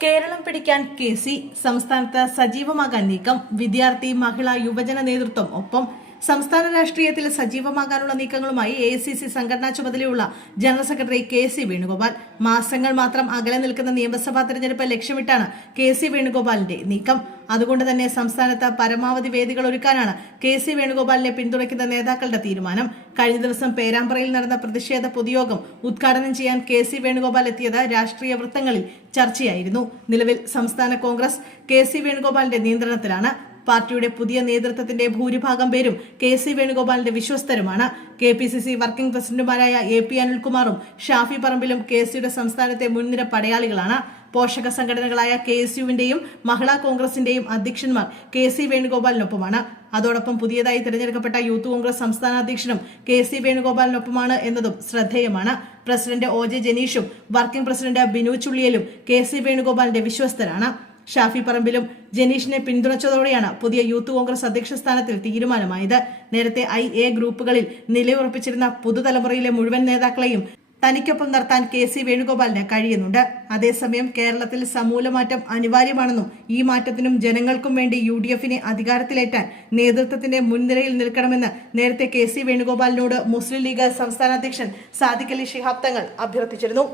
കേരളം പിടിക്കാൻ K C സംസ്ഥാനത്ത് സജീവമാകാൻ നീക്കം വിദ്യാർത്ഥി മഹിളാ യുവജന നേതൃത്വം ഒപ്പം സംസ്ഥാന രാഷ്ട്രീയത്തിൽ സജീവമാകാനുള്ള നീക്കങ്ങളുമായി എ സി സി സംഘടനാ ചുമതലയുള്ള general secretary K C Venugopal. മാസങ്ങൾ മാത്രം അകലെ നിൽക്കുന്ന നിയമസഭാ തെരഞ്ഞെടുപ്പ് ലക്ഷ്യമിട്ടാണ് കെ സി വേണുഗോപാലിന്റെ നീക്കം. അതുകൊണ്ട് തന്നെ സംസ്ഥാനത്ത് പരമാവധി വേദികൾ ഒരുക്കാനാണ് കെ സി വേണുഗോപാലിനെ പിന്തുണയ്ക്കുന്ന നേതാക്കളുടെ തീരുമാനം. കഴിഞ്ഞ ദിവസം പേരാമ്പ്രയിൽ നടന്ന പ്രതിഷേധ പൊതുയോഗം ഉദ്ഘാടനം ചെയ്യാൻ കെ സി വേണുഗോപാൽ എത്തിയത് രാഷ്ട്രീയ വൃത്തങ്ങളിൽ ചർച്ചയായിരുന്നു. നിലവിൽ സംസ്ഥാന കോൺഗ്രസ് കെ സി വേണുഗോപാലിന്റെ നിയന്ത്രണത്തിലാണ്. പാർട്ടിയുടെ പുതിയ നേതൃത്വത്തിന്റെ ഭൂരിഭാഗം പേരും കെ സി വേണുഗോപാലിന്റെ വിശ്വസ്തരുമാണ്. K P C C working പ്രസിഡന്റുമാരായ എ പി അനിൽകുമാറും ഷാഫി പറമ്പിലും കെ സിയുടെ സംസ്ഥാനത്തെ മുൻനിര പടയാളികളാണ്. പോഷക സംഘടനകളായ കെ എസ് യുവിന്റെയും മഹിളാ കോൺഗ്രസിന്റെയും അധ്യക്ഷന്മാർ കെ സി വേണുഗോപാലിനൊപ്പമാണ്. അതോടൊപ്പം പുതിയതായി തിരഞ്ഞെടുക്കപ്പെട്ട യൂത്ത് കോൺഗ്രസ് സംസ്ഥാന അധ്യക്ഷനും കെ സി വേണുഗോപാലിനൊപ്പമാണ് എന്നതും ശ്രദ്ധേയമാണ്. പ്രസിഡന്റ് ഒ ജെ ജനീഷും വർക്കിംഗ് പ്രസിഡന്റ് ബിനു ചുള്ളിയലും കെ സി വേണുഗോപാലിന്റെ വിശ്വസ്തരാണ്. ഷാഫി പറമ്പിലും ജനീഷിനെ പിന്തുണച്ചതോടെയാണ് പുതിയ യൂത്ത് കോൺഗ്രസ് അധ്യക്ഷ സ്ഥാനത്തിൽ തീരുമാനമായത്. നേരത്തെ ഐ എ ഗ്രൂപ്പുകളിൽ നിലയുറപ്പിച്ചിരുന്ന പുതുതലമുറയിലെ മുഴുവൻ നേതാക്കളെയും തനിക്കൊപ്പം നിർത്താൻ കെ സി വേണുഗോപാലിന് കഴിയുന്നുണ്ട്. അതേസമയം കേരളത്തിൽ സമൂലമാറ്റം അനിവാര്യമാണെന്നും ഈ മാറ്റത്തിനും ജനങ്ങൾക്കും വേണ്ടി യു ഡി എഫിനെ അധികാരത്തിലേറ്റാൻ നേതൃത്വത്തിന്റെ മുൻനിരയിൽ നിൽക്കണമെന്ന് നേരത്തെ കെ സി വേണുഗോപാലിനോട് മുസ്ലിം ലീഗ് സംസ്ഥാന അധ്യക്ഷൻ സാദിഖ് അലി ശിഹാബ് തങ്ങൾ അഭ്യർത്ഥിച്ചിരുന്നു.